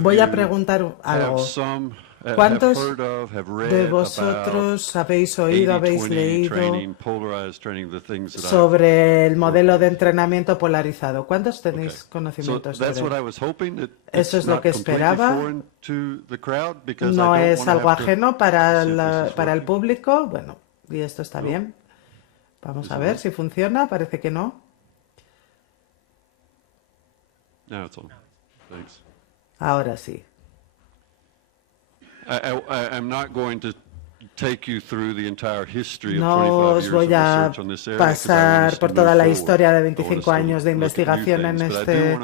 Voy a preguntar algo. ¿Cuántos de vosotros habéis oído, habéis leído sobre el modelo de entrenamiento polarizado? ¿Cuántos tenéis conocimientos sobre él? Eso es lo que esperaba. ¿No es algo ajeno para el público? Bueno, y esto está bien. Vamos a ver si funciona. Parece que no. Ahora sí. No os voy a pasar por toda la historia de 25 años de investigación en este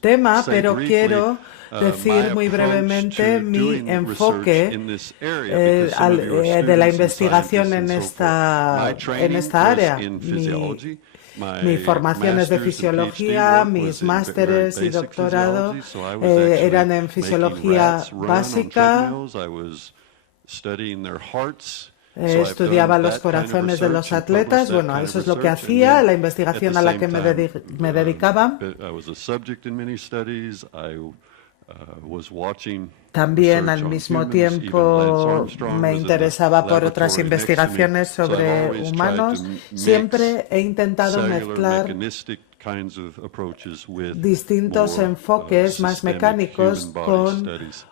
tema, pero quiero decir muy brevemente mi enfoque de la investigación en esta área. Mi formación es de fisiología, mis másteres y doctorado eran en fisiología básica. Estudiaba los corazones de los atletas. Bueno, eso es lo que hacía, la investigación a la que me dedicaba. También al mismo tiempo me interesaba por otras investigaciones sobre humanos. Siempre he intentado mezclar distintos enfoques más mecánicos con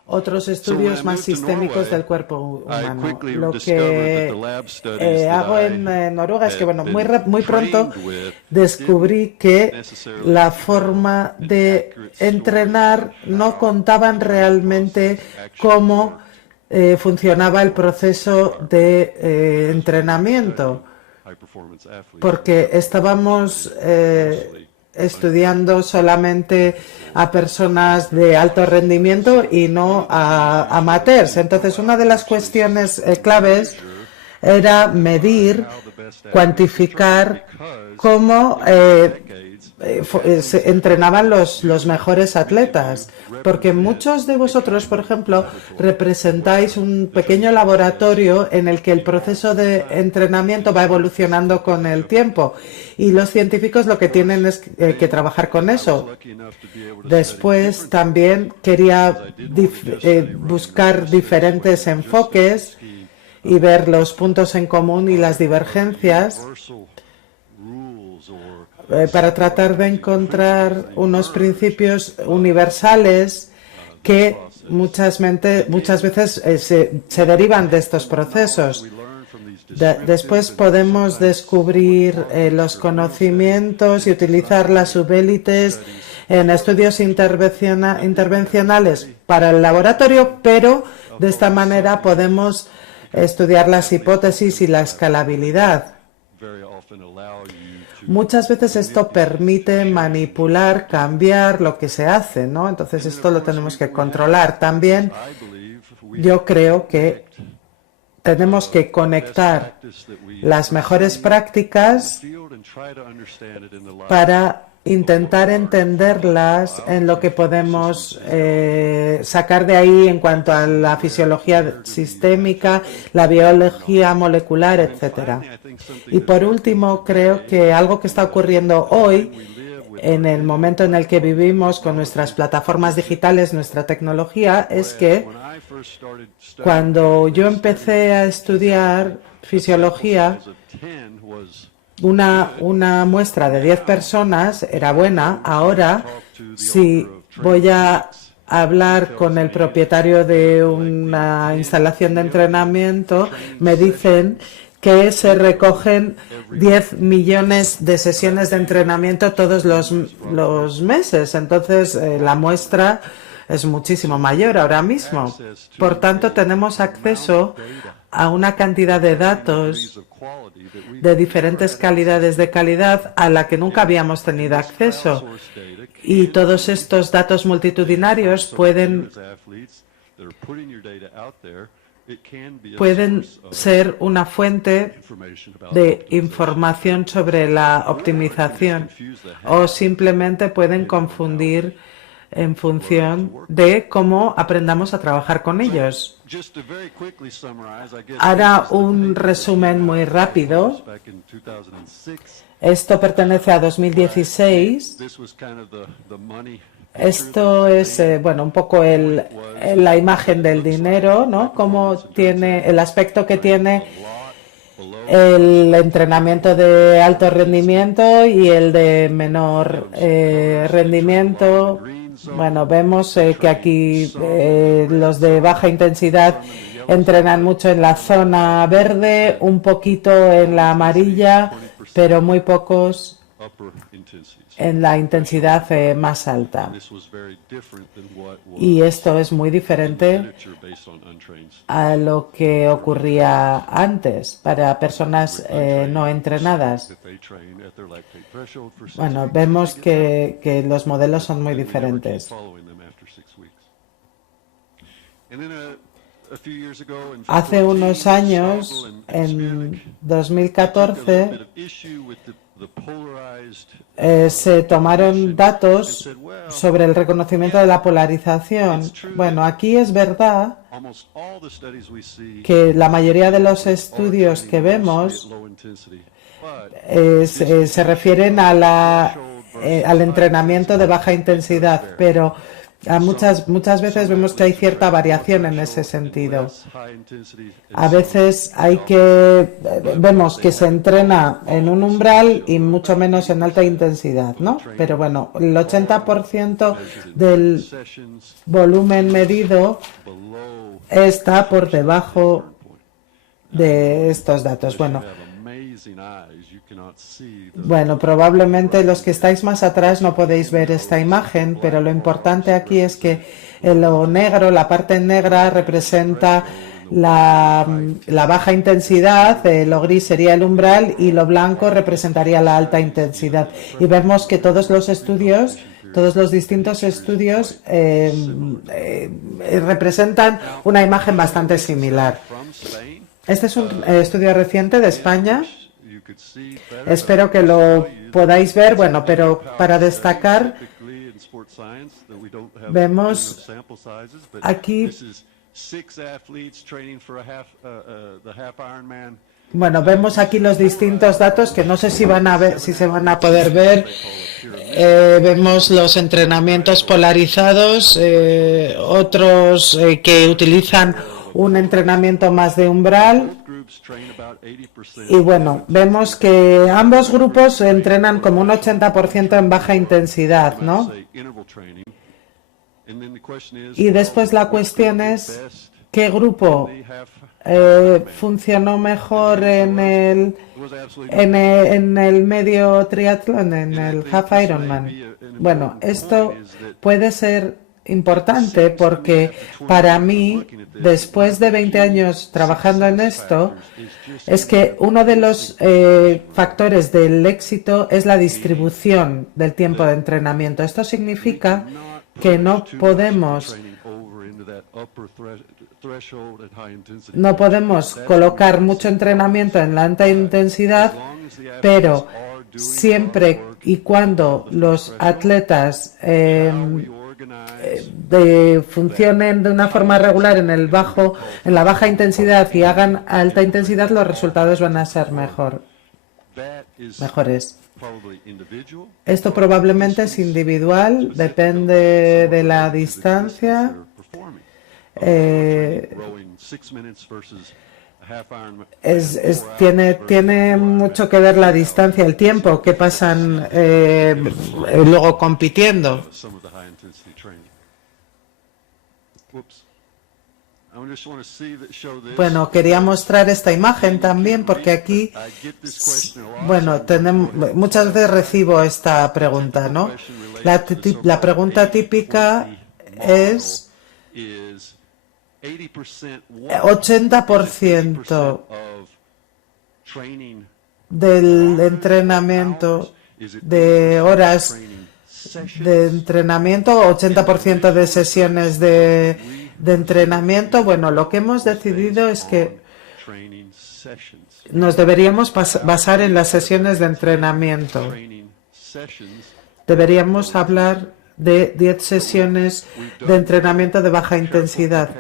otros estudios más sistémicos del cuerpo humano. Lo que hago en Noruega es que, bueno, muy pronto descubrí que la forma de entrenar no contaban realmente cómo funcionaba el proceso de entrenamiento, porque estábamos estudiando solamente a personas de alto rendimiento y no a amateurs. Entonces, una de las cuestiones claves era medir, cuantificar cómo se entrenaban los mejores atletas, porque muchos de vosotros, por ejemplo, representáis un pequeño laboratorio en el que el proceso de entrenamiento va evolucionando con el tiempo y los científicos lo que tienen es que trabajar con eso. Después también quería buscar diferentes enfoques y ver los puntos en común y las divergencias para tratar de encontrar unos principios universales que muchas veces se derivan de estos procesos. Después podemos descubrir los conocimientos y utilizar las subélites en estudios intervencionales para el laboratorio, pero de esta manera podemos estudiar las hipótesis y la escalabilidad. Muchas veces esto permite manipular, cambiar lo que se hace, ¿no? Entonces esto lo tenemos que controlar. También yo creo que tenemos que conectar las mejores prácticas para intentar entenderlas en lo que podemos sacar de ahí en cuanto a la fisiología sistémica, la biología molecular, etcétera. Y por último, creo que algo que está ocurriendo hoy, en el momento en el que vivimos con nuestras plataformas digitales, nuestra tecnología, es que cuando yo empecé a estudiar fisiología, una muestra de 10 personas era buena. Ahora, si voy a hablar con el propietario de una instalación de entrenamiento, me dicen que se recogen 10 millones de sesiones de entrenamiento todos los meses. Entonces, la muestra es muchísimo mayor ahora mismo. Por tanto, tenemos acceso a una cantidad de datos de diferentes calidades de calidad a la que nunca habíamos tenido acceso. Y todos estos datos multitudinarios pueden ser una fuente de información sobre la optimización o simplemente pueden confundir en función de cómo aprendamos a trabajar con ellos. Hará un resumen muy rápido. Esto pertenece a 2016. Esto es, bueno, un poco la imagen del dinero, ¿no? Cómo tiene el aspecto que tiene el entrenamiento de alto rendimiento y el de menor rendimiento. Bueno, vemos que aquí los de baja intensidad entrenan mucho en la zona verde, un poquito en la amarilla, pero muy pocos en la intensidad más alta. Y esto es muy diferente a lo que ocurría antes para personas no entrenadas. Bueno, vemos que los modelos son muy diferentes. Hace unos años, en 2014, se tomaron datos sobre el reconocimiento de la polarización. Bueno, aquí es verdad que la mayoría de los estudios que vemos se refieren a al entrenamiento de baja intensidad, pero muchas veces vemos que hay cierta variación en ese sentido. A veces vemos que se entrena en un umbral y mucho menos en alta intensidad, ¿no? Pero bueno, el 80% del volumen medido está por debajo de estos datos. Bueno, probablemente los que estáis más atrás no podéis ver esta imagen, pero lo importante aquí es que lo negro, la parte negra, representa la baja intensidad, lo gris sería el umbral y lo blanco representaría la alta intensidad. Y vemos que todos los distintos estudios representan una imagen bastante similar. Este es un estudio reciente de España. Espero que lo podáis ver, bueno, pero para destacar, vemos aquí, bueno, vemos aquí los distintos datos que no sé si se van a poder ver. Vemos los entrenamientos polarizados, otros que utilizan un entrenamiento más de umbral. Y bueno, vemos que ambos grupos entrenan como un 80% en baja intensidad, ¿no? Y después la cuestión es, ¿qué grupo funcionó mejor en el medio triatlón, en el Half Ironman? Bueno, esto puede ser importante porque para mí, después de 20 años trabajando en esto, es que uno de los factores del éxito es la distribución del tiempo de entrenamiento. Esto significa que no podemos colocar mucho entrenamiento en la alta intensidad, pero siempre y cuando los atletas funcionen de una forma regular en la baja intensidad y hagan alta intensidad, los resultados van a ser mejores. Esto probablemente es individual, depende de la distancia. Tiene mucho que ver la distancia, el tiempo que pasan luego compitiendo. Bueno, quería mostrar esta imagen también porque aquí, bueno, muchas veces recibo esta pregunta, ¿no? La pregunta típica es 80% del entrenamiento, de horas de entrenamiento, 80% de sesiones de entrenamiento. Bueno, lo que hemos decidido es que nos deberíamos basar en las sesiones de entrenamiento. Deberíamos hablar de 10 sesiones de entrenamiento de baja intensidad.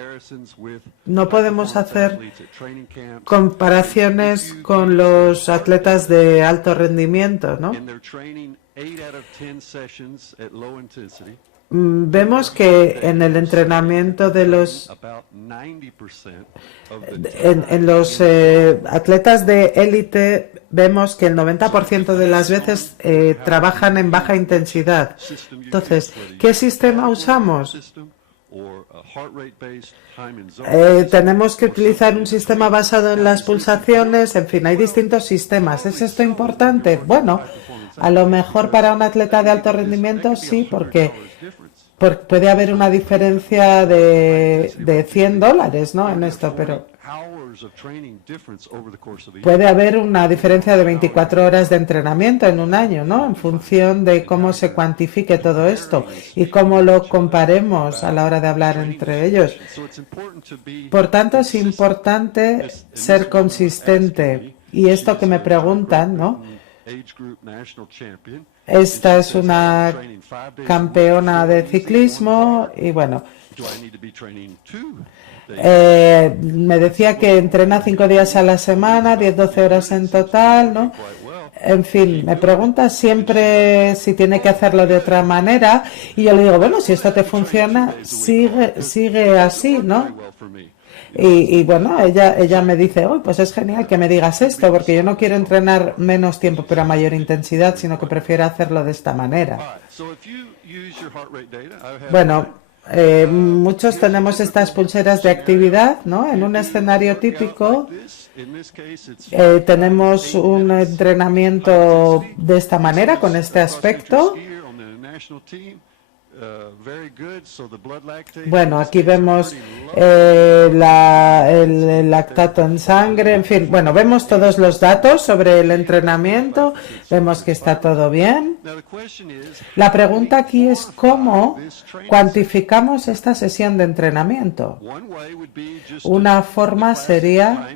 No podemos hacer comparaciones con los atletas de alto rendimiento, ¿no? Vemos que en el entrenamiento de los atletas de élite, vemos que el 90% de las veces trabajan en baja intensidad. Entonces, ¿qué sistema usamos? Tenemos que utilizar un sistema basado en las pulsaciones, en fin, hay distintos sistemas. ¿Es esto importante? Bueno, a lo mejor para un atleta de alto rendimiento sí, porque puede haber una diferencia de $100, ¿no? En esto, pero puede haber una diferencia de 24 horas de entrenamiento en un año, ¿no? En función de cómo se cuantifique todo esto y cómo lo comparemos a la hora de hablar entre ellos. Por tanto, es importante ser consistente. Y esto que me preguntan, ¿no? Esta es una campeona de ciclismo y bueno, me decía que entrena 5 días a la semana, 10-12 horas en total, ¿no? En fin, me pregunta siempre si tiene que hacerlo de otra manera y yo le digo, bueno, si esto te funciona, sigue así, ¿no? Y bueno, ella me dice, oh, pues es genial que me digas esto, porque yo no quiero entrenar menos tiempo pero a mayor intensidad, sino que prefiero hacerlo de esta manera. Bueno, muchos tenemos estas pulseras de actividad, ¿no? En un escenario típico tenemos un entrenamiento de esta manera, con este aspecto. Bueno, aquí vemos el lactato en sangre, en fin, bueno, vemos todos los datos sobre el entrenamiento, vemos que está todo bien. La pregunta aquí es cómo cuantificamos esta sesión de entrenamiento. Una forma sería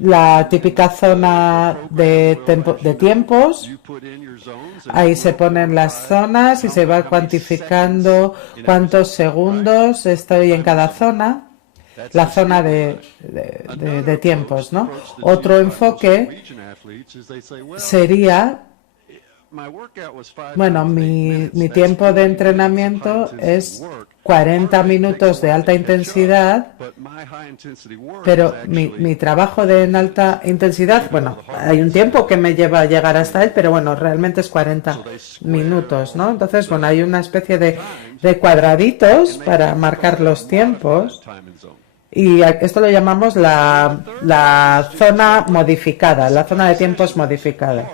la típica zona de tiempos. Ahí se ponen las zonas y se va cuantificando cuántos segundos estoy en cada zona, la zona de tiempos, ¿no? Otro enfoque sería, bueno, mi tiempo de entrenamiento es 40 minutos de alta intensidad, pero mi trabajo en alta intensidad, bueno, hay un tiempo que me lleva a llegar hasta él, pero bueno, realmente es 40 minutos, ¿no? Entonces, bueno, hay una especie de cuadraditos para marcar los tiempos y esto lo llamamos la zona modificada, la zona de tiempos modificada.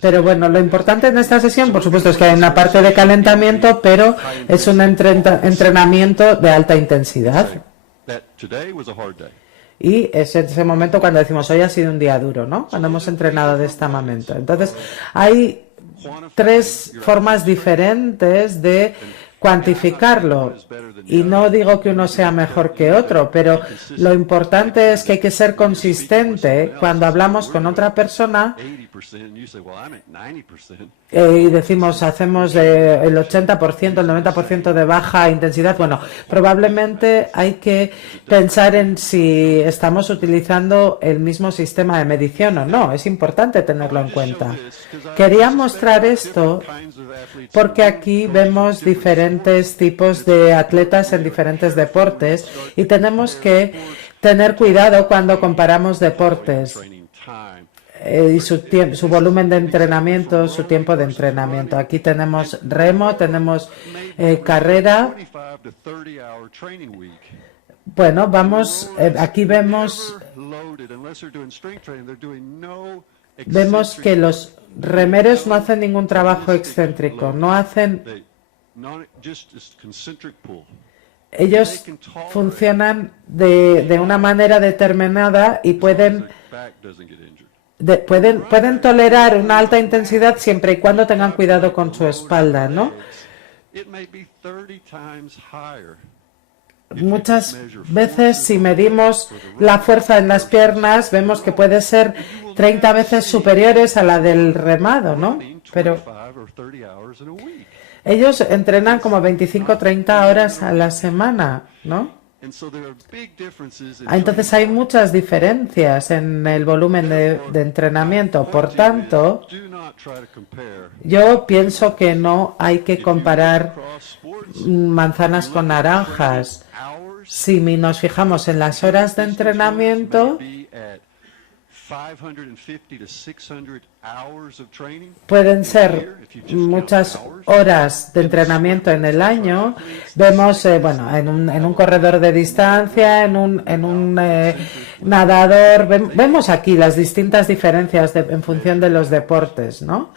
Pero bueno, lo importante en esta sesión, por supuesto, es que hay una parte de calentamiento, pero es un entrenamiento de alta intensidad. Y es ese momento cuando decimos, hoy ha sido un día duro, ¿no? Cuando hemos entrenado de este momento. Entonces, hay 3 formas diferentes de cuantificarlo. Y no digo que uno sea mejor que otro, pero lo importante es que hay que ser consistente cuando hablamos con otra persona y decimos, hacemos el 80%, el 90% de baja intensidad. Bueno, probablemente hay que pensar en si estamos utilizando el mismo sistema de medición o no. Es importante tenerlo en cuenta. Quería mostrar esto porque aquí vemos diferentes tipos de atletas en diferentes deportes y tenemos que tener cuidado cuando comparamos deportes y su volumen de entrenamiento, su tiempo de entrenamiento. Aquí tenemos remo, tenemos carrera. Bueno, vamos, aquí vemos que los remeros no hacen ningún trabajo excéntrico, no hacen. Ellos funcionan de una manera determinada y pueden tolerar una alta intensidad siempre y cuando tengan cuidado con su espalda, ¿no? Muchas veces, si medimos la fuerza en las piernas, vemos que puede ser 30 veces superiores a la del remado, ¿no? Pero ellos entrenan como 25 o 30 horas a la semana, ¿no? Entonces hay muchas diferencias en el volumen de entrenamiento. Por tanto, yo pienso que no hay que comparar manzanas con naranjas. Si nos fijamos en las horas de entrenamiento, pueden ser muchas horas de entrenamiento en el año. Vemos, bueno, en un corredor de distancia, en un nadador, vemos aquí las distintas diferencias en función de los deportes, ¿no?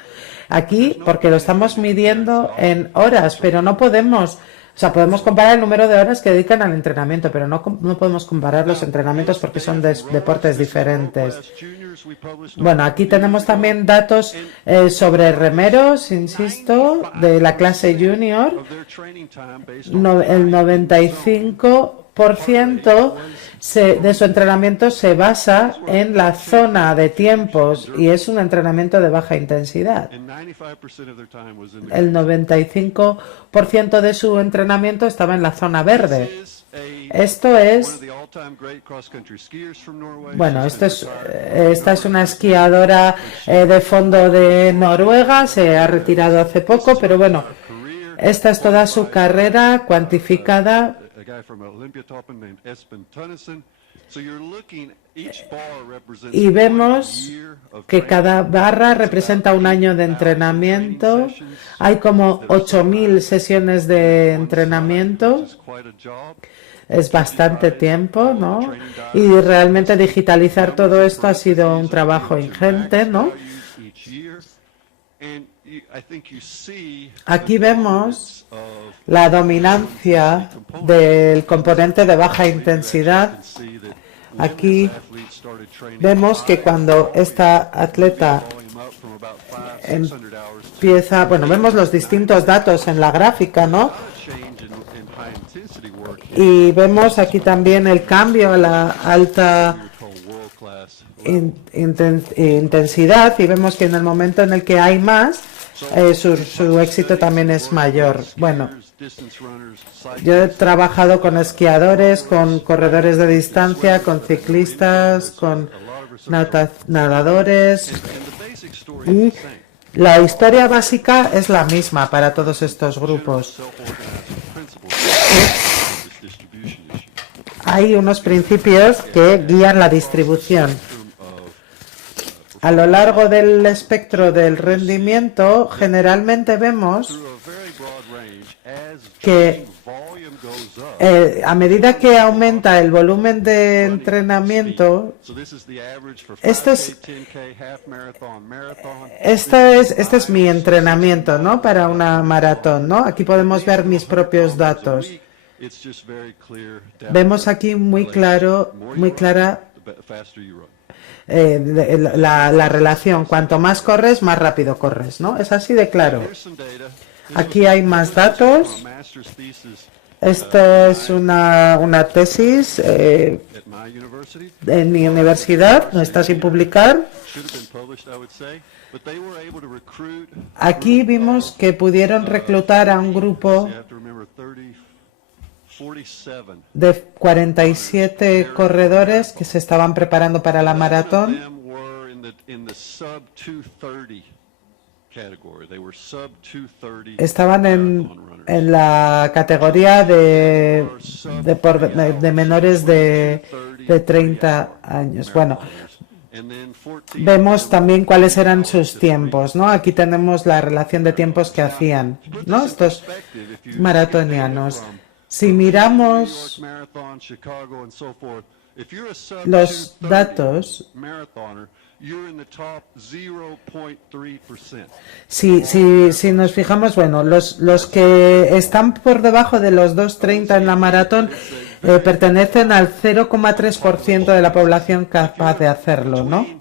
Aquí, porque lo estamos midiendo en horas, pero no podemos. O sea, podemos comparar el número de horas que dedican al entrenamiento, pero no podemos comparar los entrenamientos porque son deportes diferentes. Bueno, aquí tenemos también datos sobre remeros, insisto, de la clase junior. El 95% de su entrenamiento se basa en la zona de tiempos y es un entrenamiento de baja intensidad. El 95% de su entrenamiento estaba en la zona verde. Esto es, bueno, esta es una esquiadora de fondo de Noruega, se ha retirado hace poco, pero bueno, esta es toda su carrera cuantificada. Y vemos que cada barra representa un año de entrenamiento. Hay como 8.000 sesiones de entrenamiento. Es bastante tiempo, ¿no? Y realmente digitalizar todo esto ha sido un trabajo ingente, ¿no? Aquí vemos la dominancia del componente de baja intensidad. Aquí vemos que cuando esta atleta empieza, bueno, vemos los distintos datos en la gráfica, ¿no? Y vemos aquí también el cambio a la alta intensidad y vemos que en el momento en el que hay más, su éxito también es mayor. Bueno, yo he trabajado con esquiadores, con corredores de distancia, con ciclistas, con nadadores y la historia básica es la misma para todos estos grupos. Hay unos principios que guían la distribución. A lo largo del espectro del rendimiento, generalmente vemos que a medida que aumenta el volumen de entrenamiento, este es mi entrenamiento, ¿no? Para una maratón, ¿no? Aquí podemos ver mis propios datos. Vemos aquí muy clara la relación. Cuanto más corres, más rápido corres, ¿no? Es así de claro. Aquí hay más datos. Esto es una tesis en mi universidad, no está sin publicar. Aquí vimos que pudieron reclutar a un grupo de 47 corredores que se estaban preparando para la maratón. Estaban en la categoría de menores de 30 años. Bueno, vemos también cuáles eran sus tiempos, ¿no? Aquí tenemos la relación de tiempos que hacían, ¿no? Estos maratonianos. Si miramos los datos, si nos fijamos, bueno, los que están por debajo de los 2:30 en la maratón pertenecen al 0,3% de la población capaz de hacerlo, ¿no?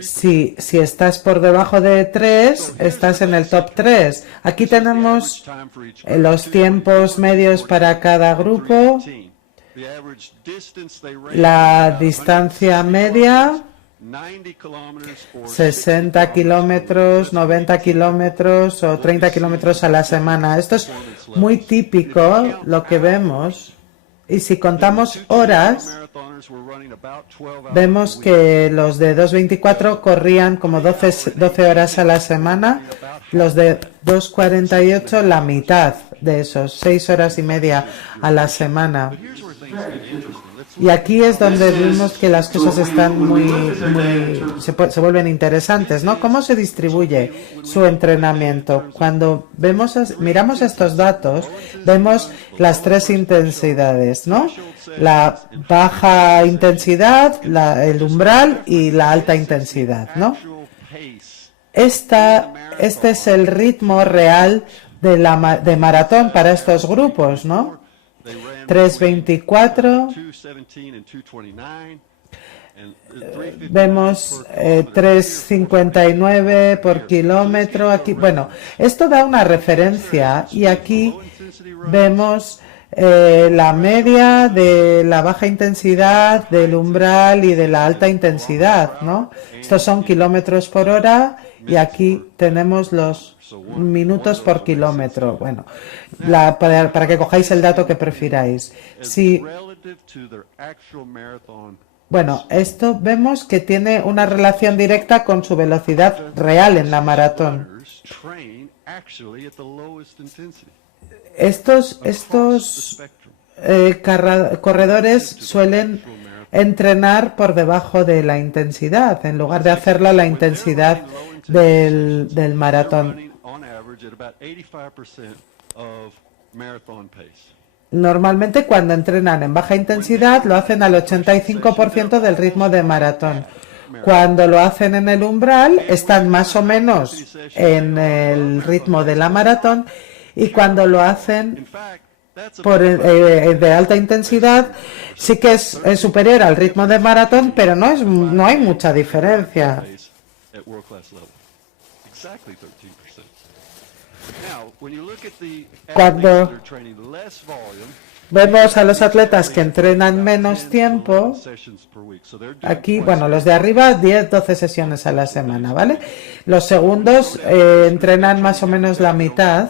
Si estás por debajo de 3, estás en el top 3. Aquí tenemos los tiempos medios para cada grupo, la distancia media 60 kilómetros, 90 kilómetros o 30 kilómetros a la semana. Esto es muy típico lo que vemos. Y si contamos horas, vemos que los de 2.24 corrían como 12 horas a la semana, los de 2.48 la mitad de esos, 6 horas y media a la semana. Y aquí es donde vemos que las cosas están se vuelven interesantes, ¿no? ¿Cómo se distribuye su entrenamiento? Cuando miramos estos datos, vemos las tres intensidades, ¿no? La baja intensidad, el umbral y la alta intensidad, ¿no? Este es el ritmo real de maratón para estos grupos, ¿no? 3.24, vemos 3.59 por kilómetro. Aquí, bueno, esto da una referencia y aquí vemos la media de la baja intensidad, del umbral y de la alta intensidad, ¿no? Estos son kilómetros por hora y aquí tenemos los minutos por kilómetro. Bueno, para que cojáis el dato que prefiráis. Bueno, esto vemos que tiene una relación directa con su velocidad real en la maratón. Estos corredores suelen entrenar por debajo de la intensidad, en lugar de hacerla la intensidad del maratón. Normalmente cuando entrenan en baja intensidad lo hacen al 85% del ritmo de maratón. Cuando lo hacen en el umbral están más o menos en el ritmo de la maratón y cuando lo hacen de alta intensidad sí que es superior al ritmo de maratón, pero no hay mucha diferencia. Cuando vemos a los atletas que entrenan menos tiempo, aquí, bueno, los de arriba 10-12 sesiones a la semana, ¿vale? Los segundos entrenan más o menos la mitad.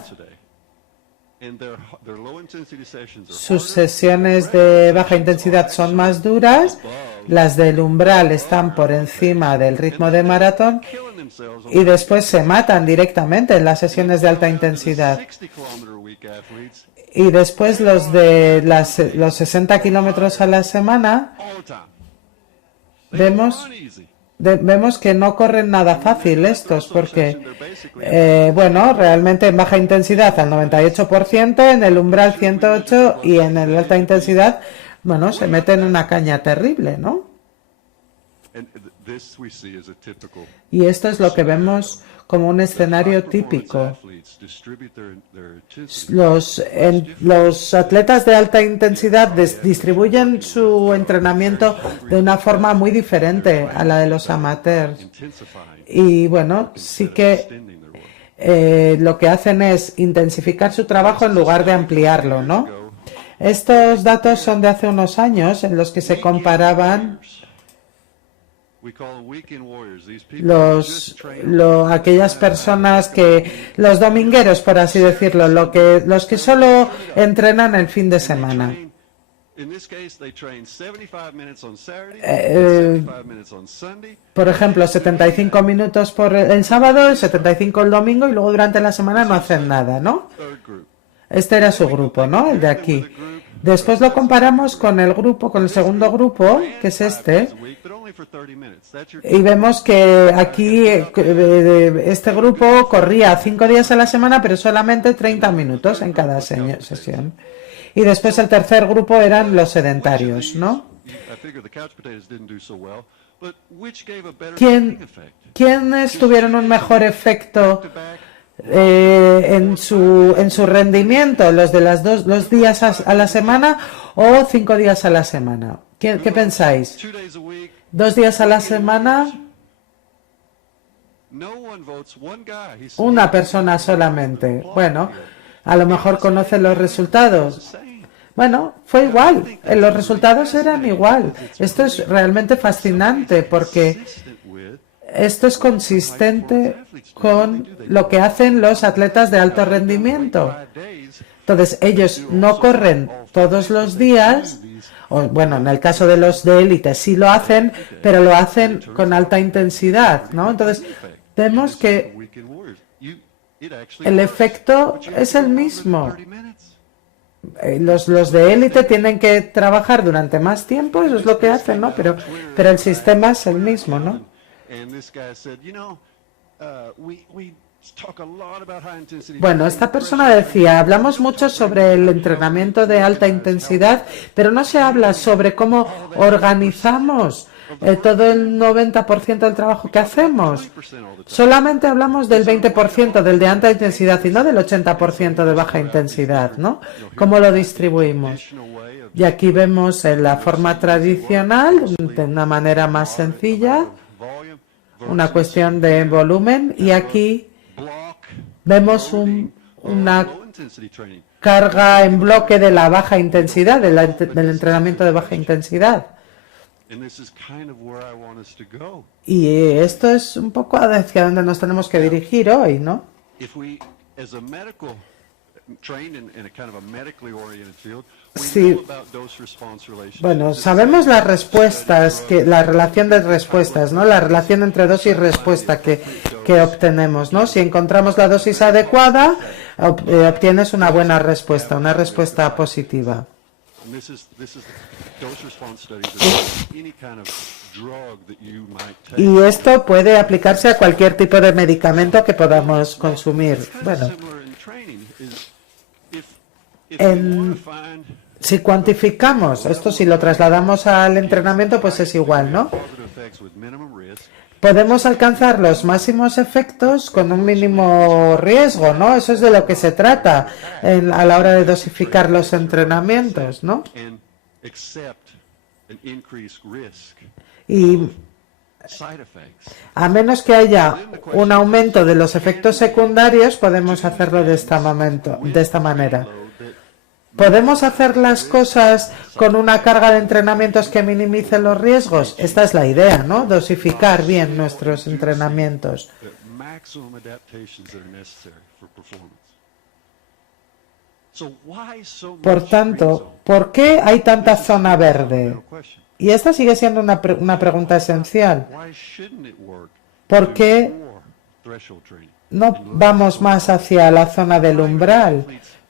Sus sesiones de baja intensidad son más duras, las del umbral están por encima del ritmo de maratón y después se matan directamente en las sesiones de alta intensidad. Y después los de los 60 kilómetros a la semana, vemos que no corren nada fácil estos, porque, bueno, realmente en baja intensidad al 98%, en el umbral 108% y en el alta intensidad, bueno, se meten en una caña terrible, ¿no? Y esto es lo que vemos como un escenario típico. Los atletas de alta intensidad distribuyen su entrenamiento de una forma muy diferente a la de los amateurs. Y bueno, sí que lo que hacen es intensificar su trabajo en lugar de ampliarlo, ¿no? Estos datos son de hace unos años en los que se comparaban aquellas personas los domingueros, por así decirlo, los que solo entrenan el fin de semana. Por ejemplo, 75 minutos el sábado, 75 el domingo y luego durante la semana no hacen nada, ¿no? Este era su grupo, ¿no? El de aquí. Después lo comparamos con el segundo grupo, que es este, y vemos que aquí este grupo corría 5 días a la semana, pero solamente 30 minutos en cada sesión. Y después el tercer grupo eran los sedentarios, ¿no? ¿Quiénes tuvieron un mejor efecto en su rendimiento, los de los días a la semana o 5 días a la semana? ¿Qué pensáis? 2 días a la semana, una persona solamente. Bueno, a lo mejor conocen los resultados. Bueno, fue igual, los resultados eran igual. Esto es realmente fascinante porque esto es consistente con lo que hacen los atletas de alto rendimiento. Entonces, ellos no corren todos los días, o bueno, en el caso de los de élite sí lo hacen, pero lo hacen con alta intensidad, ¿no? Entonces, vemos que el efecto es el mismo. Los de élite tienen que trabajar durante más tiempo, eso es lo que hacen, ¿no? Pero el sistema es el mismo, ¿no? Bueno, esta persona decía, hablamos mucho sobre el entrenamiento de alta intensidad, pero no se habla sobre cómo organizamos todo el 90% del trabajo que hacemos. Solamente hablamos del 20% del de alta intensidad y no del 80% de baja intensidad, ¿no? ¿Cómo lo distribuimos? Y aquí vemos en la forma tradicional, de una manera más sencilla, una cuestión de volumen, y aquí vemos una carga en bloque de la baja intensidad, del entrenamiento de baja intensidad. Y esto es un poco hacia donde nos tenemos que dirigir hoy, ¿no? Sí. Bueno, sabemos las respuestas, la relación de respuestas, ¿no? La relación entre dosis y respuesta que obtenemos, ¿no? Si encontramos la dosis adecuada, obtienes una buena respuesta, una respuesta positiva. Y esto puede aplicarse a cualquier tipo de medicamento que podamos consumir. Bueno, si cuantificamos esto, si lo trasladamos al entrenamiento, pues es igual, ¿no? Podemos alcanzar los máximos efectos con un mínimo riesgo, ¿no? Eso es de lo que se trata a la hora de dosificar los entrenamientos, ¿no? Y a menos que haya un aumento de los efectos secundarios, podemos hacerlo de esta manera. ¿Podemos hacer las cosas con una carga de entrenamientos que minimice los riesgos? Esta es la idea, ¿no? Dosificar bien nuestros entrenamientos. Por tanto, ¿por qué hay tanta zona verde? Y esta sigue siendo una pregunta esencial. ¿Por qué no vamos más hacia la zona del umbral?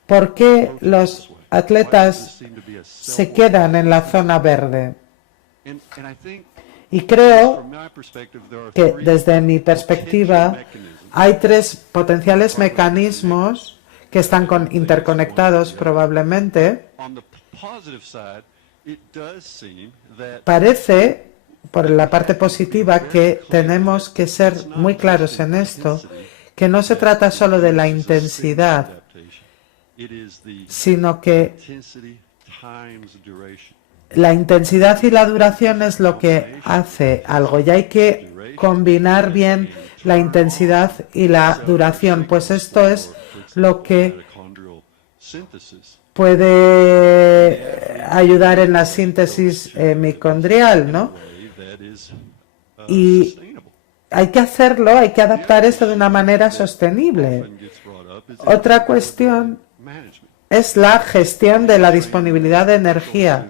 ¿Por qué los atletas se quedan en la zona verde? Y creo que desde mi perspectiva hay tres potenciales mecanismos que están interconectados probablemente. Parece, por la parte positiva, que tenemos que ser muy claros en esto, que no se trata solo de la intensidad, sino que la intensidad y la duración es lo que hace algo, y hay que combinar bien la intensidad y la duración, pues esto es lo que puede ayudar en la síntesis mitocondrial, ¿no? Y hay que hacerlo, hay que adaptar esto de una manera sostenible. Otra cuestión es la gestión de la disponibilidad de energía.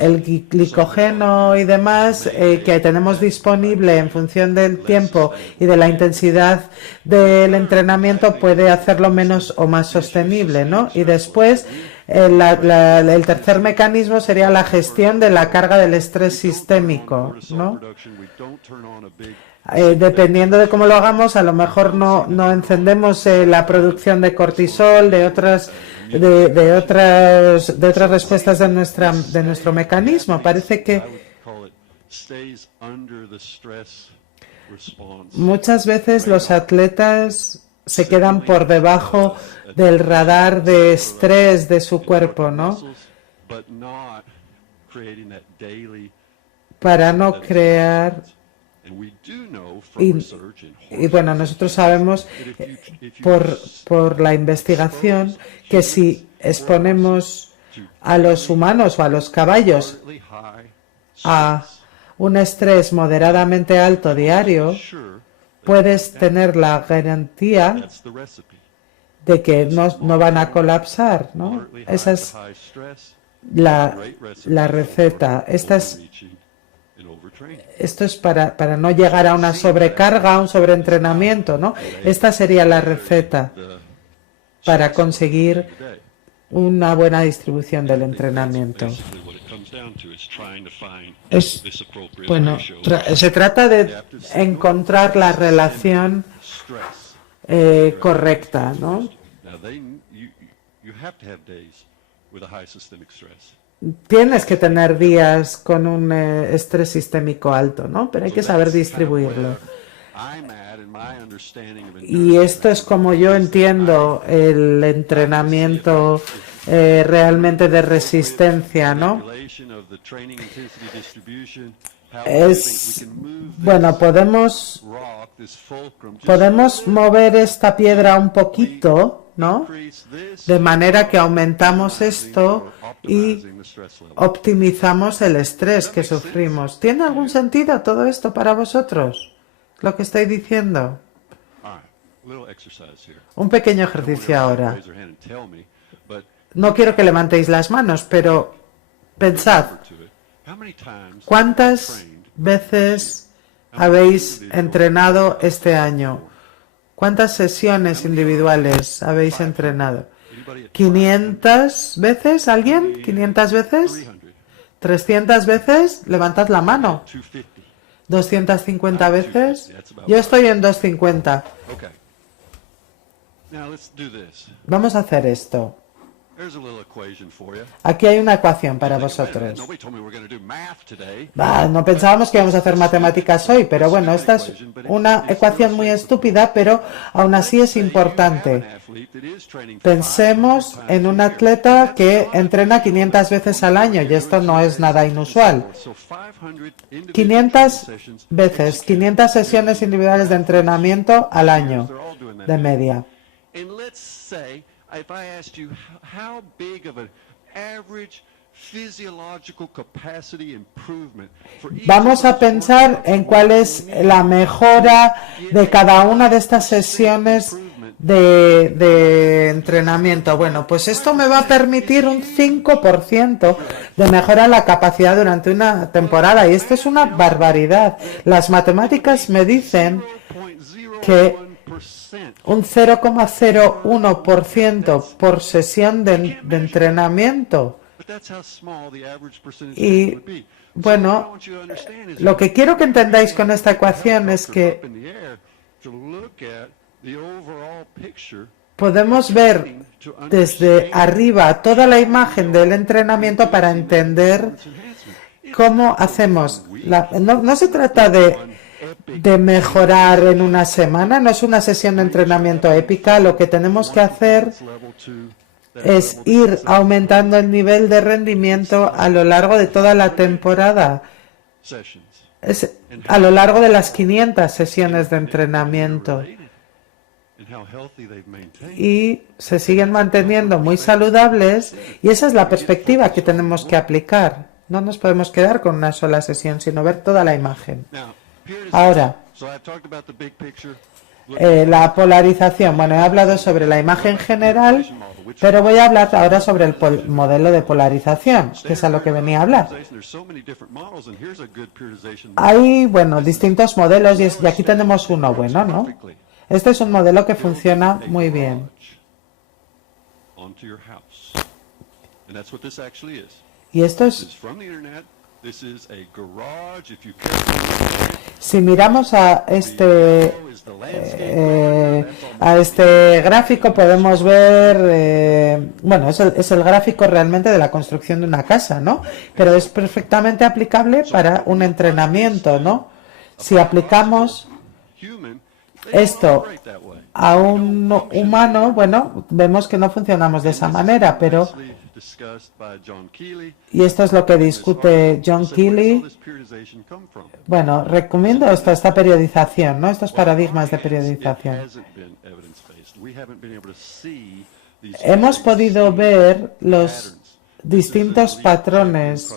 El glicógeno y demás que tenemos disponible en función del tiempo y de la intensidad del entrenamiento puede hacerlo menos o más sostenible, ¿no? Y después el tercer mecanismo sería la gestión de la carga del estrés sistémico, ¿no? Dependiendo de cómo lo hagamos, a lo mejor no encendemos la producción de cortisol, de otras respuestas de nuestro mecanismo. Parece que muchas veces los atletas se quedan por debajo del radar de estrés de su cuerpo, ¿no? Para no crear. Y bueno, nosotros sabemos por la investigación que si exponemos a los humanos o a los caballos a un estrés moderadamente alto diario, puedes tener la garantía de que no van a colapsar, ¿no? Esa es la receta. Esto es para no llegar a una sobrecarga, a un sobreentrenamiento, ¿no? Esta sería la receta para conseguir una buena distribución del entrenamiento. Bueno, se trata de encontrar la relación correcta, ¿no? Tienes que tener días con un estrés sistémico alto, ¿no? Pero hay que saber distribuirlo. Y esto es como yo entiendo el entrenamiento realmente de resistencia, ¿no? Bueno, podemos mover esta piedra un poquito, ¿no? De manera que aumentamos esto y optimizamos el estrés que sufrimos. ¿Tiene algún sentido todo esto para vosotros? Lo que estoy diciendo. Un pequeño ejercicio ahora. No quiero que levantéis las manos, pero pensad, ¿cuántas veces habéis entrenado este año? ¿Cuántas sesiones individuales habéis entrenado? ¿500 veces alguien? ¿500 veces? ¿300 veces? Levantad la mano. ¿250 veces? Yo estoy en 250. Vamos a hacer esto. Aquí hay una ecuación para vosotros. No pensábamos que íbamos a hacer matemáticas hoy, pero bueno, esta es una ecuación muy estúpida, pero aún así es importante. Pensemos en un atleta que entrena 500 veces al año, y esto no es nada inusual. 500 veces, 500 sesiones individuales de entrenamiento al año, de media. If I asked you how big of an average physiological capacity improvement for each Vamos a pensar en cuál es la mejora de cada una de estas sesiones de entrenamiento. Bueno, pues esto me va a permitir un 5% de mejora en la capacidad durante una temporada, y esto es una barbaridad. Las matemáticas me dicen que un 0,01% por sesión de entrenamiento. Y bueno, lo que quiero que entendáis con esta ecuación es que podemos ver desde arriba toda la imagen del entrenamiento para entender cómo hacemos. No se trata de mejorar en una semana, no es una sesión de entrenamiento épica. Lo que tenemos que hacer es ir aumentando el nivel de rendimiento a lo largo de toda la temporada, a lo largo de las 500 sesiones de entrenamiento, y se siguen manteniendo muy saludables, y esa es la perspectiva que tenemos que aplicar. No nos podemos quedar con una sola sesión, sino ver toda la imagen. Ahora, la polarización. Bueno, he hablado sobre la imagen general, pero voy a hablar ahora sobre el modelo de polarización, que es a lo que venía a hablar. Hay, bueno, distintos modelos, y aquí tenemos uno bueno, ¿no? Este es un modelo que funciona muy bien. Y esto es... Si miramos a este gráfico, podemos ver, bueno, es el gráfico realmente de la construcción de una casa, ¿no? Pero es perfectamente aplicable para un entrenamiento, ¿no? Si aplicamos esto a un humano, bueno, vemos que no funcionamos de esa manera, pero... Y esto es lo que discute John Keeley. Bueno, recomiendo esta periodización, ¿no? Estos paradigmas de periodización. Hemos podido ver distintos patrones.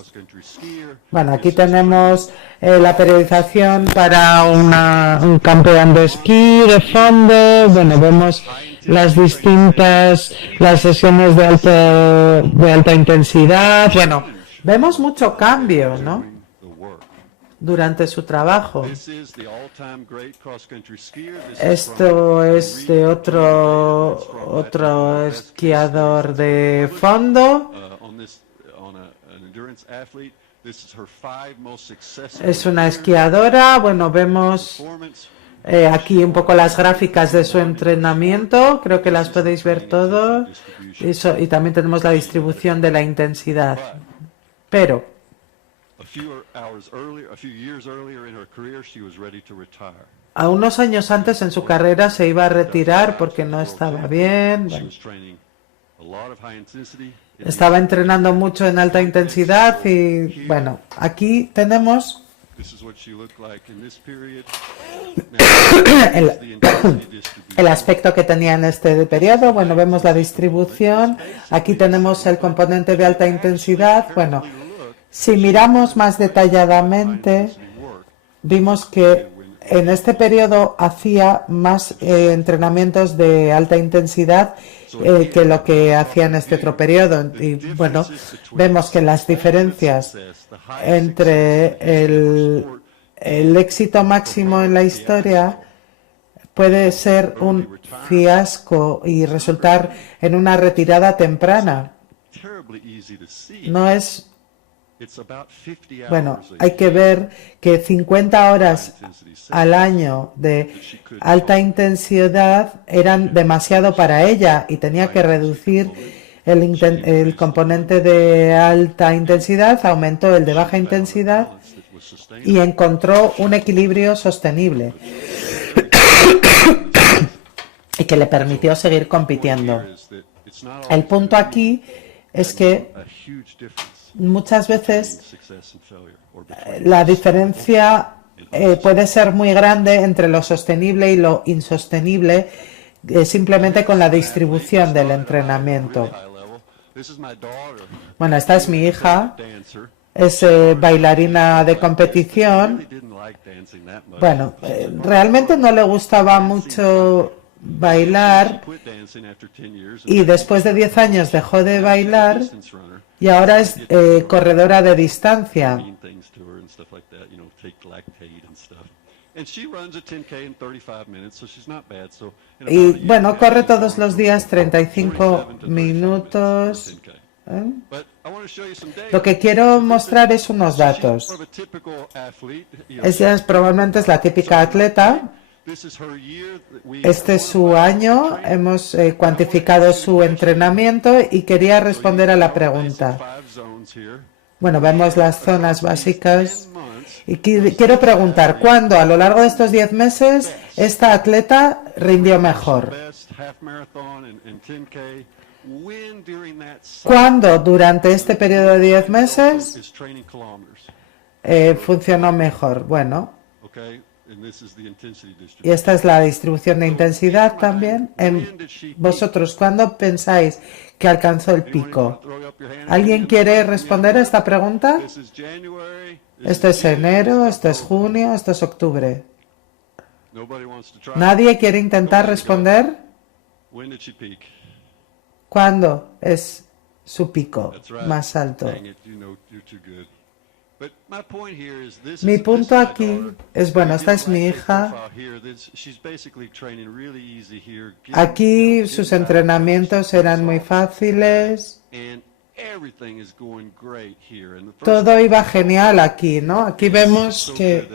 Bueno, aquí tenemos la periodización para un campeón de esquí de fondo. Bueno, vemos las sesiones de alta intensidad. Bueno, vemos mucho cambio, ¿no? Durante su trabajo. Esto es de otro esquiador de fondo. Es una esquiadora. Bueno, vemos aquí un poco las gráficas de su entrenamiento. Creo que las podéis ver todos. Y también tenemos la distribución de la intensidad. Pero a unos años antes en su carrera se iba a retirar porque no estaba bien. Bueno, estaba entrenando mucho en alta intensidad y bueno, aquí tenemos el aspecto que tenía en este periodo. Bueno, vemos la distribución. Aquí tenemos el componente de alta intensidad. Bueno, si miramos más detalladamente, vimos que en este periodo hacía más entrenamientos de alta intensidad que lo que hacía en este otro periodo. Y bueno, vemos que las diferencias entre el éxito máximo en la historia puede ser un fiasco y resultar en una retirada temprana. No es... Bueno, hay que ver que 50 horas al año de alta intensidad eran demasiado para ella y tenía que reducir el componente de alta intensidad, aumentó el de baja intensidad y encontró un equilibrio sostenible y que le permitió seguir compitiendo. El punto aquí es que muchas veces la diferencia puede ser muy grande entre lo sostenible y lo insostenible simplemente con la distribución del entrenamiento. Bueno, esta es mi hija, es bailarina de competición. Bueno, realmente no le gustaba mucho bailar y después de 10 años dejó de bailar y ahora es corredora de distancia. Y bueno, corre todos los días 35 minutos. Lo que quiero mostrar es unos datos. Ella probablemente es la típica atleta. Este es su año, hemos cuantificado su entrenamiento y quería responder a la pregunta. Bueno, vemos las zonas básicas y quiero preguntar, ¿cuándo a lo largo de estos 10 meses esta atleta rindió mejor? ¿Cuándo durante este periodo de 10 meses funcionó mejor? Bueno, y esta es la distribución de intensidad también. Vosotros, ¿cuándo pensáis que alcanzó el pico? ¿Alguien quiere responder a esta pregunta? Esto es enero, esto es junio, esto es octubre. ¿Nadie quiere intentar responder? ¿Cuándo es su pico más alto? Mi punto aquí es, bueno, esta es mi hija. Aquí sus entrenamientos eran muy fáciles. Todo iba genial aquí, ¿no? Aquí vemos que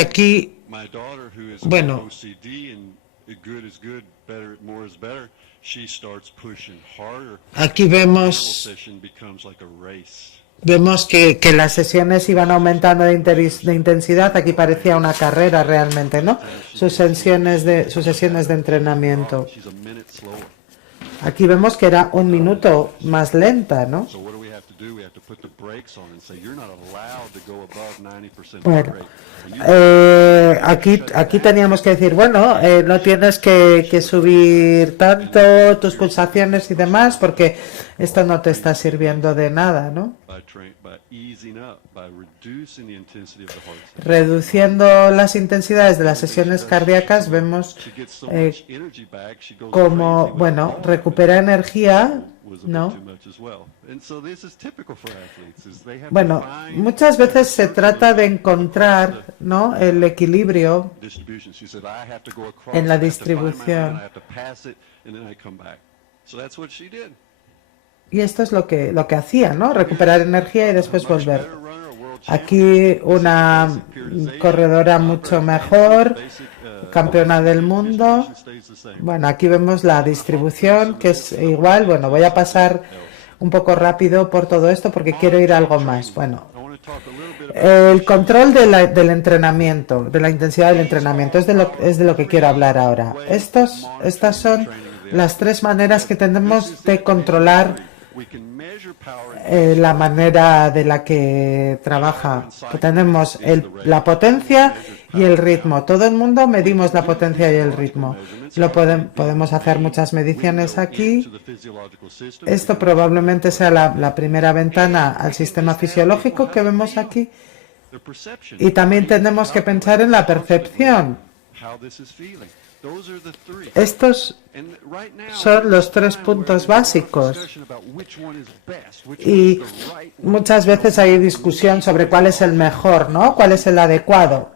aquí, bueno, aquí vemos que las sesiones iban aumentando de intensidad. Aquí parecía una carrera realmente, ¿no? Sus sesiones de entrenamiento. Aquí vemos que era un minuto más lenta, ¿no? Bueno, aquí teníamos que decir, bueno, no tienes que subir tanto tus pulsaciones y demás porque esto no te está sirviendo de nada, ¿no? Reduciendo las intensidades de las sesiones cardíacas vemos cómo, bueno, recupera energía, ¿no? Bueno, muchas veces se trata de encontrar, ¿no?, el equilibrio en la distribución. Y esto es lo que hacía, ¿no? Recuperar energía y después volver. Aquí una corredora mucho mejor, campeona del mundo. Bueno, aquí vemos la distribución, que es igual. Bueno, voy a pasar un poco rápido por todo esto porque quiero ir a algo más. Bueno, el control del entrenamiento, de la intensidad del entrenamiento, es de lo que quiero hablar ahora. Estas son las tres maneras que tenemos de controlar la manera de la que trabaja. Tenemos la potencia y el ritmo. Todo el mundo medimos la potencia y el ritmo. Podemos hacer muchas mediciones aquí. Esto probablemente sea la primera ventana al sistema fisiológico que vemos aquí. Y también tenemos que pensar en la percepción. Estos son los tres puntos básicos y muchas veces hay discusión sobre cuál es el mejor, ¿no? ¿Cuál es el adecuado?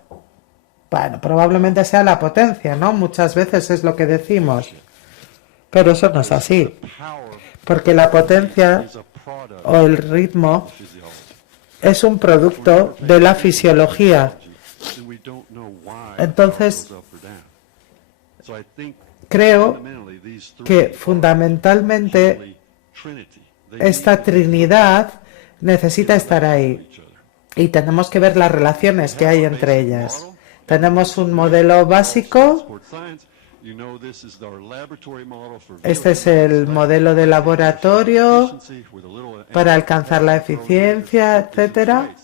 Bueno, probablemente sea la potencia, ¿no? Muchas veces es lo que decimos, pero eso no es así, porque la potencia o el ritmo es un producto de la fisiología. Entonces, creo que fundamentalmente esta Trinidad necesita estar ahí y tenemos que ver las relaciones que hay entre ellas. Tenemos un modelo básico. Este es el modelo de laboratorio para alcanzar la eficiencia, etcétera.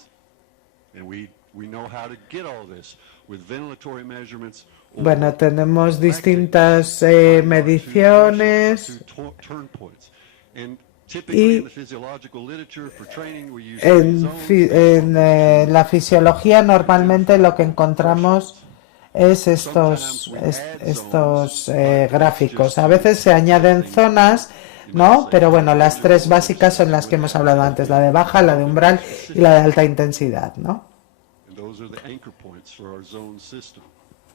Bueno, tenemos distintas mediciones y en la fisiología normalmente lo que encontramos es estos gráficos. A veces se añaden zonas, ¿no? Pero bueno, las tres básicas son las que hemos hablado antes, la de baja, la de umbral y la de alta intensidad, ¿no?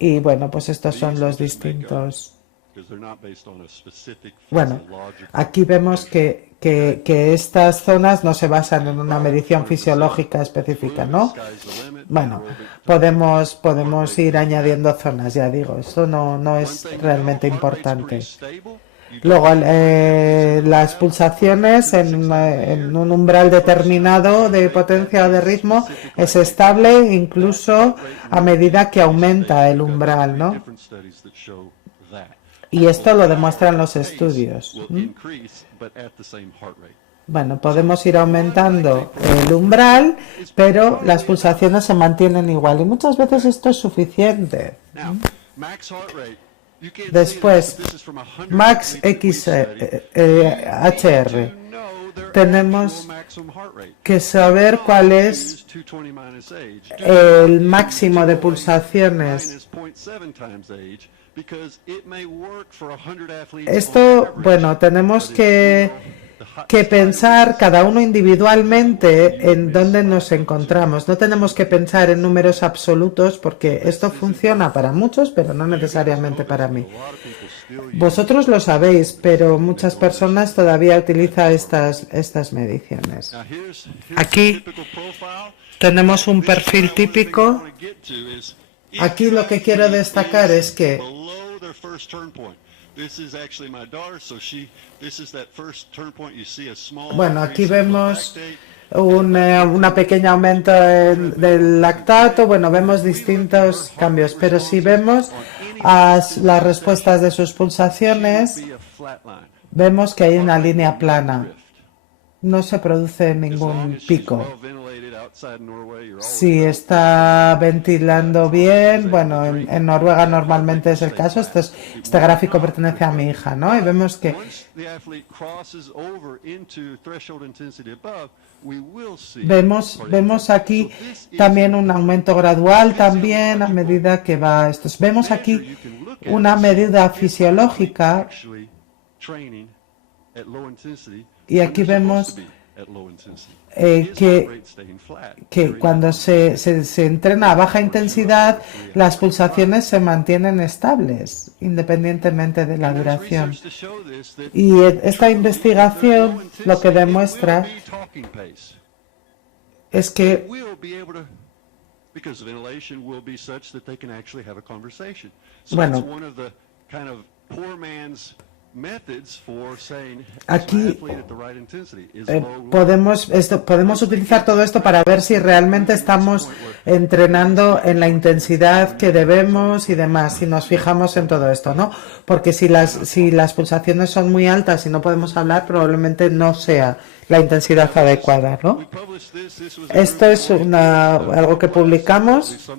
Y bueno, pues estos son los distintos. Bueno, aquí vemos que estas zonas no se basan en una medición fisiológica específica, ¿no? Bueno, podemos ir añadiendo zonas, ya digo, esto no es realmente importante. Luego, las pulsaciones en un umbral determinado de potencia o de ritmo es estable incluso a medida que aumenta el umbral, ¿no? Y esto lo demuestran los estudios. Bueno, podemos ir aumentando el umbral, pero las pulsaciones se mantienen igual. Y muchas veces esto es suficiente. Después, Max HR. Tenemos que saber cuál es el máximo de pulsaciones. Esto, bueno, tenemos que pensar cada uno individualmente en dónde nos encontramos. No tenemos que pensar en números absolutos porque esto funciona para muchos, pero no necesariamente para mí. Vosotros lo sabéis, pero muchas personas todavía utilizan estas mediciones. Aquí tenemos un perfil típico. Aquí lo que quiero destacar es que bueno, aquí vemos una pequeña aumento del lactato. Bueno, vemos distintos cambios, pero si vemos las respuestas de sus pulsaciones, vemos que hay una línea plana. No se produce ningún pico. Si está ventilando bien, bueno, en Noruega normalmente es el caso. Este gráfico pertenece a mi hija, ¿no? Y vemos que vemos aquí también un aumento gradual también a medida que va esto. Vemos aquí una medida fisiológica y aquí vemos que cuando se entrena a baja intensidad, las pulsaciones se mantienen estables, independientemente de la duración. Y esta investigación lo que demuestra es que bueno, aquí podemos utilizar todo esto para ver si realmente estamos entrenando en la intensidad que debemos y demás, si nos fijamos en todo esto, ¿no? Porque si las pulsaciones son muy altas y no podemos hablar, probablemente no sea la intensidad adecuada, ¿no? Esto es algo que publicamos.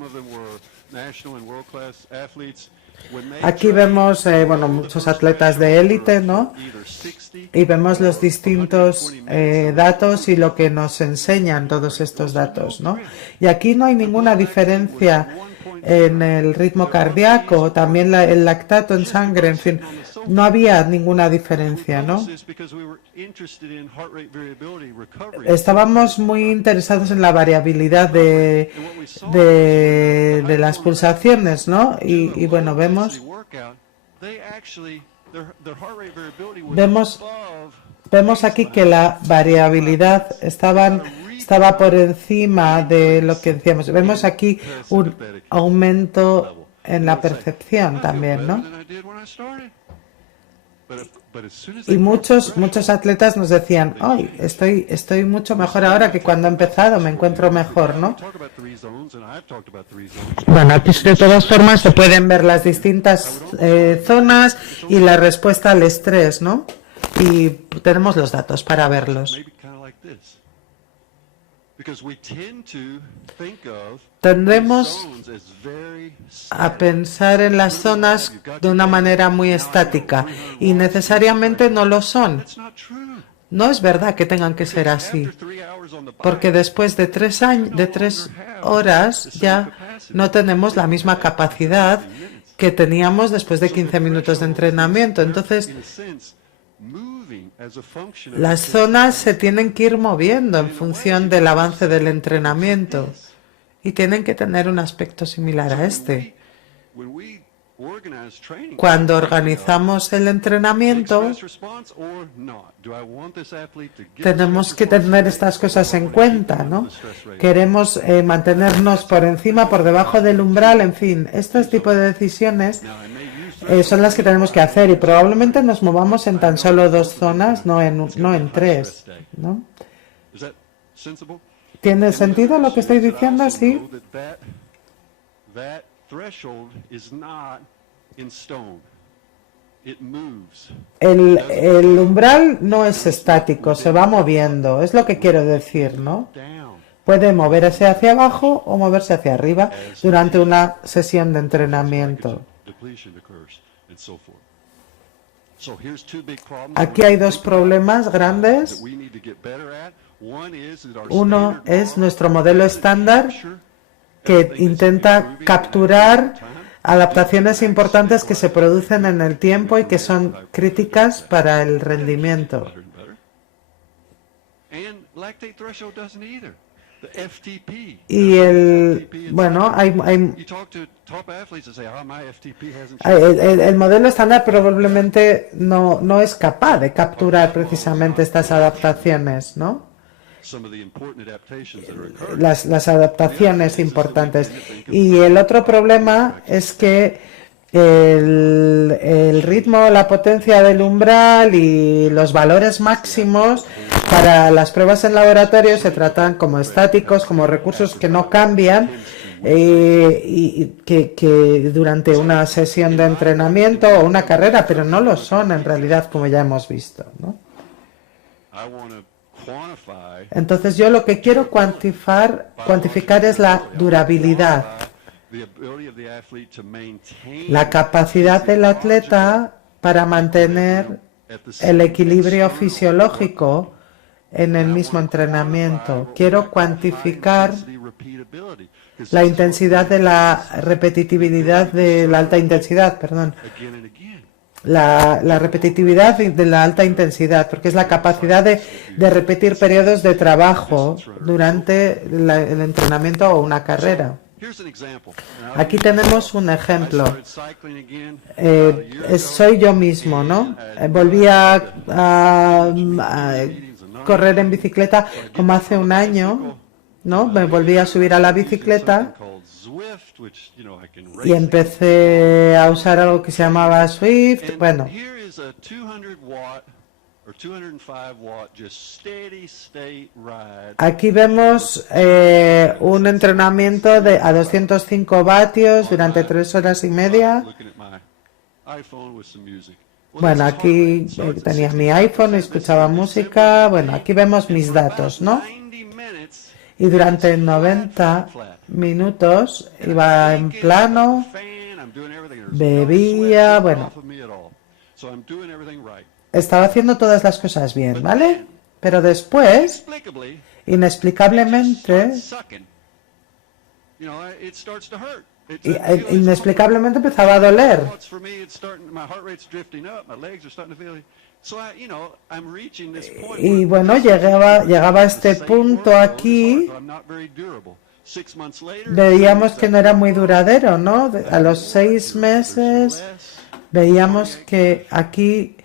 Aquí vemos, bueno, muchos atletas de élite, ¿no? Y vemos los distintos datos y lo que nos enseñan todos estos datos, ¿no? Y aquí no hay ninguna diferencia en el ritmo cardíaco, también el lactato en sangre, en fin, no había ninguna diferencia, ¿no? Estábamos muy interesados en la variabilidad de las pulsaciones, ¿no? Y bueno, vemos aquí que la variabilidad estaba por encima de lo que decíamos. Vemos aquí un aumento en la percepción también, ¿no? Y muchos atletas nos decían, hoy estoy mucho mejor ahora que cuando he empezado, me encuentro mejor, ¿no? Bueno, aquí de todas formas se pueden ver las distintas zonas y la respuesta al estrés, ¿no? Y tenemos los datos para verlos. Tendemos a pensar en las zonas de una manera muy estática y necesariamente no lo son. No es verdad que tengan que ser así, porque después de 3 horas ya no tenemos la misma capacidad que teníamos después de 15 minutos de entrenamiento. Entonces, las zonas se tienen que ir moviendo en función del avance del entrenamiento y tienen que tener un aspecto similar a este. Cuando organizamos el entrenamiento, tenemos que tener estas cosas en cuenta, ¿no? Queremos mantenernos por encima, por debajo del umbral, en fin, este tipo de decisiones son las que tenemos que hacer y probablemente nos movamos en tan solo 2 zonas, no en 3, ¿no? ¿Tiene sentido lo que estoy diciendo? Sí. El umbral no es estático, se va moviendo, es lo que quiero decir, ¿no? Puede moverse hacia abajo o moverse hacia arriba durante una sesión de entrenamiento. Aquí hay 2 problemas grandes. Uno es nuestro modelo estándar que intenta capturar adaptaciones importantes que se producen en el tiempo y que son críticas para el rendimiento. Y el modelo estándar probablemente no es capaz de capturar precisamente estas adaptaciones, ¿no? Las adaptaciones importantes. Y el otro problema es que el ritmo, la potencia del umbral y los valores máximos para las pruebas en laboratorio se tratan como estáticos, como recursos que no cambian que durante una sesión de entrenamiento o una carrera, pero no lo son en realidad, como ya hemos visto, ¿no? Entonces yo lo que quiero cuantificar es la durabilidad, la capacidad del atleta para mantener el equilibrio fisiológico en el mismo entrenamiento. Quiero cuantificar la intensidad de la repetitividad de la alta intensidad, perdón. La repetitividad de la alta intensidad, porque es la capacidad de repetir periodos de trabajo durante el entrenamiento o una carrera. Aquí tenemos un ejemplo. Soy yo mismo, ¿no? Volví a correr en bicicleta como hace un año, ¿no? Me volví a subir a la bicicleta y empecé a usar algo que se llamaba Swift. Bueno, aquí vemos un entrenamiento a 205 vatios durante 3 horas y media. Bueno, aquí tenía mi iPhone, escuchaba música. Bueno, aquí vemos mis datos, ¿no? Y durante 90 minutos iba en plano, bebía, bueno, estaba haciendo todas las cosas bien, ¿vale? Pero después, inexplicablemente empezaba a doler. Y bueno, llegaba a este punto aquí, veíamos que no era muy duradero, ¿no? A los 6 meses veíamos que aquí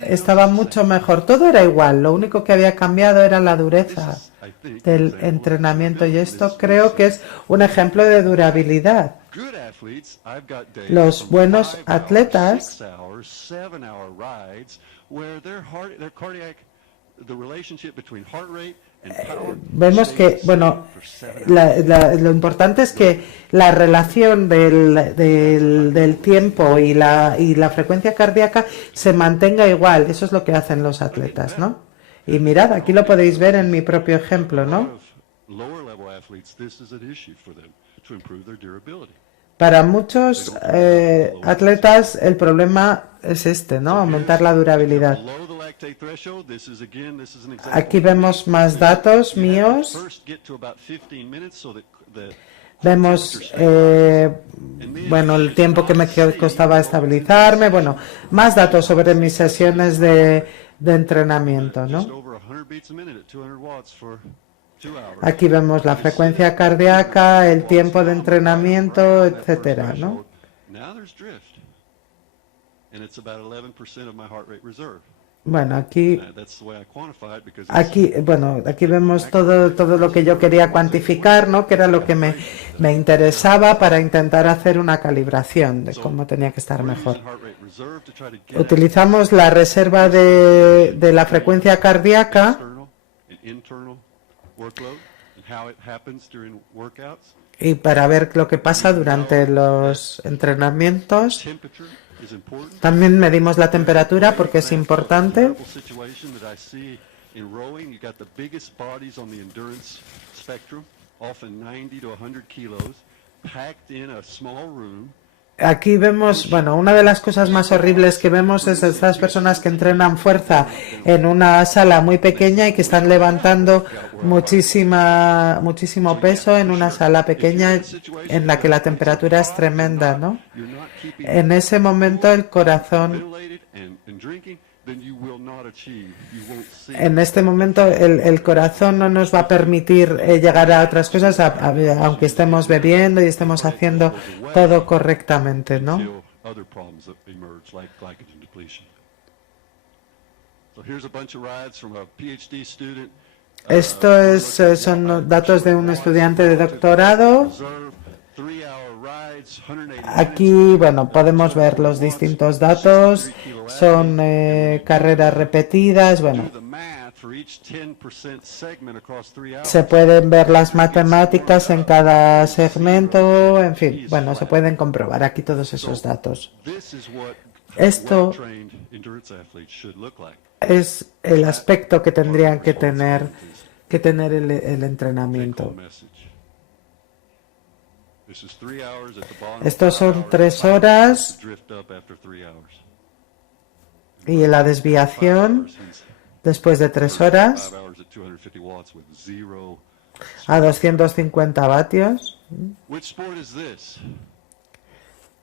estaba mucho mejor. Todo era igual, lo único que había cambiado era la dureza del entrenamiento y esto creo que es un ejemplo de durabilidad. Los buenos atletas vemos que, bueno, lo importante es que la relación del tiempo y la frecuencia cardíaca se mantenga igual. Eso es lo que hacen los atletas, ¿no? Y mirad, aquí lo podéis ver en mi propio ejemplo, ¿no? Para muchos atletas el problema es este, ¿no? Aumentar la durabilidad. Aquí vemos más datos míos. Vemos, bueno, el tiempo que me costaba estabilizarme. Bueno, más datos sobre mis sesiones de entrenamiento, ¿no? Aquí vemos la frecuencia cardíaca, el tiempo de entrenamiento, etcétera, ¿no? Bueno, aquí vemos todo lo que yo quería cuantificar, ¿no? Que era lo que me interesaba para intentar hacer una calibración de cómo tenía que estar mejor. Utilizamos la reserva de la frecuencia cardíaca y para ver lo que pasa durante los entrenamientos. También medimos la temperatura porque es importante. Aquí vemos, bueno, una de las cosas más horribles que vemos es estas personas que entrenan fuerza en una sala muy pequeña y que están levantando muchísimo peso en una sala pequeña en la que la temperatura es tremenda, ¿no? En ese momento el corazón, el corazón no nos va a permitir llegar a otras cosas, aunque estemos bebiendo y estemos haciendo todo correctamente, ¿no? Esto son datos de un estudiante de doctorado. Aquí, bueno, podemos ver los distintos datos, son carreras repetidas, bueno, Se pueden ver las matemáticas en cada segmento, en fin, bueno, se pueden comprobar aquí todos esos datos. Esto es el aspecto que tendrían que tener el entrenamiento. Estos son 3 horas y la desviación después de 3 horas a 250 vatios.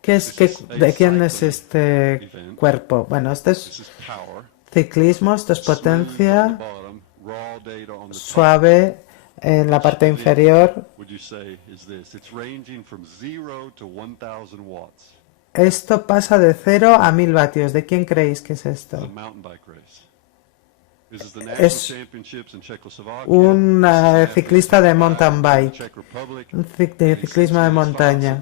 ¿De quién es este cuerpo? Bueno, este es ciclismo, esto es potencia suave en la parte inferior. Esto pasa de 0 a 1000 vatios. ¿De quién creéis que es esto? Es un ciclista de mountain bike, de ciclismo de montaña.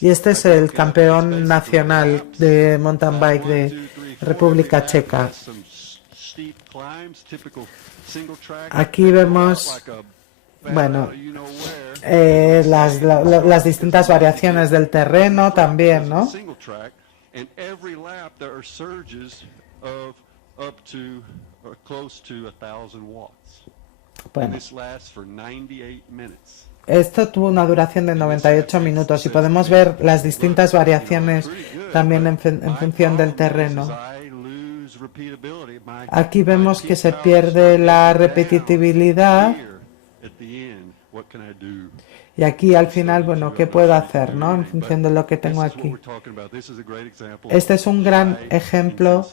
Y este es el campeón nacional de mountain bike de República Checa. Aquí vemos, bueno, las distintas variaciones del terreno también, ¿no? Bueno, esto tuvo una duración de 98 minutos y podemos ver las distintas variaciones también en función del terreno. Aquí vemos que se pierde la repetitividad. Y aquí al final, bueno, ¿qué puedo hacer, no? En función de lo que tengo aquí. Este es un gran ejemplo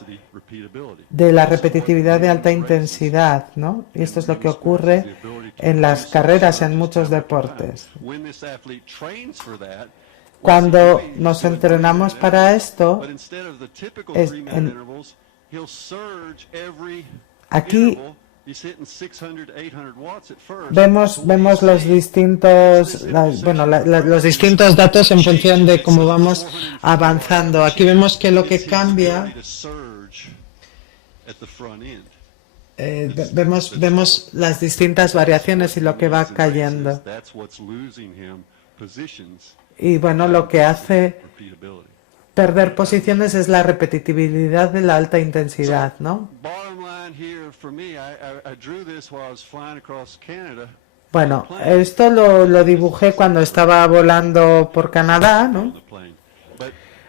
de la repetitividad de alta intensidad, ¿no? Y esto es lo que ocurre en las carreras en muchos deportes. Cuando nos entrenamos para esto, aquí vemos los distintos, los distintos datos en función de cómo vamos avanzando. Aquí vemos que lo que cambia, vemos las distintas variaciones y lo que va cayendo. Y bueno, lo que hace perder posiciones es la repetitividad de la alta intensidad, ¿no? Bueno, esto lo dibujé cuando estaba volando por Canadá, ¿no?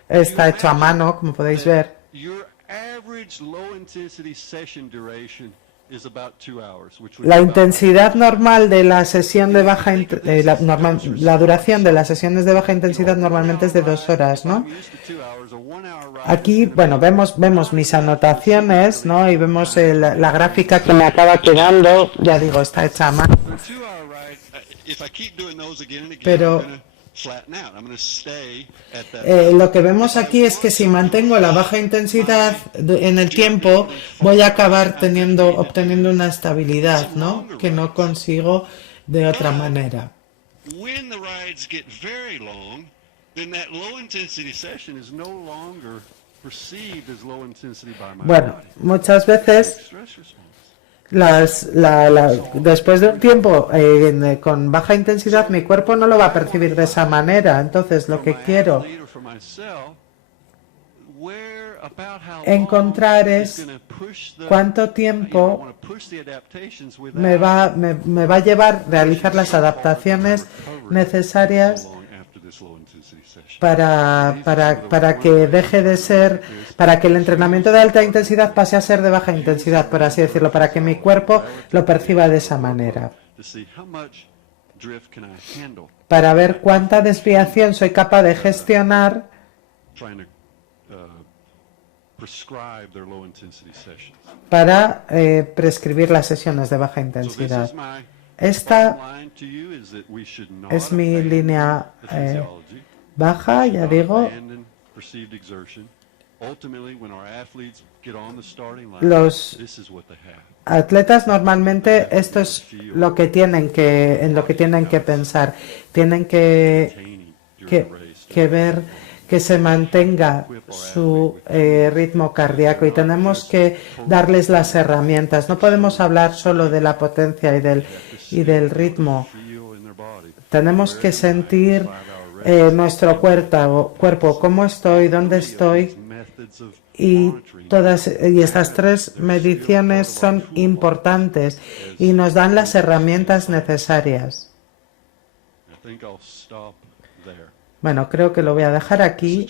Está hecho a mano, como podéis ver. La intensidad normal de la sesión de la duración de las sesiones de baja intensidad normalmente es de 2 horas, ¿no? Aquí, bueno, vemos mis anotaciones, ¿no? Y vemos la gráfica que me acaba quedando, ya digo, está hecha a mano. Pero lo que vemos aquí es que si mantengo la baja intensidad en el tiempo, voy a acabar obteniendo una estabilidad, ¿no? Que no consigo de otra manera. Bueno, muchas veces después de un tiempo con baja intensidad, mi cuerpo no lo va a percibir de esa manera. Entonces, lo que quiero encontrar es cuánto tiempo me va a llevar realizar las adaptaciones necesarias para que deje de ser, para que el entrenamiento de alta intensidad pase a ser de baja intensidad, por así decirlo, para que mi cuerpo lo perciba de esa manera. Para ver cuánta desviación soy capaz de gestionar para prescribir las sesiones de baja intensidad. Esta es mi línea baja, ya digo. Los atletas normalmente esto es lo que tienen que pensar. Tienen que ver que se mantenga su ritmo cardíaco y tenemos que darles las herramientas. No podemos hablar solo de la potencia y del ritmo. Tenemos que sentir nuestro cuerpo, cómo estoy, dónde estoy, y estas tres mediciones son importantes y nos dan las herramientas necesarias. Bueno, creo que lo voy a dejar aquí.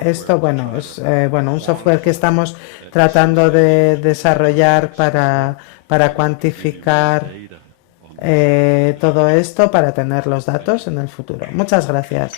Esto, bueno, es un software que estamos tratando de desarrollar para cuantificar todo esto, para tener los datos en el futuro. Muchas gracias.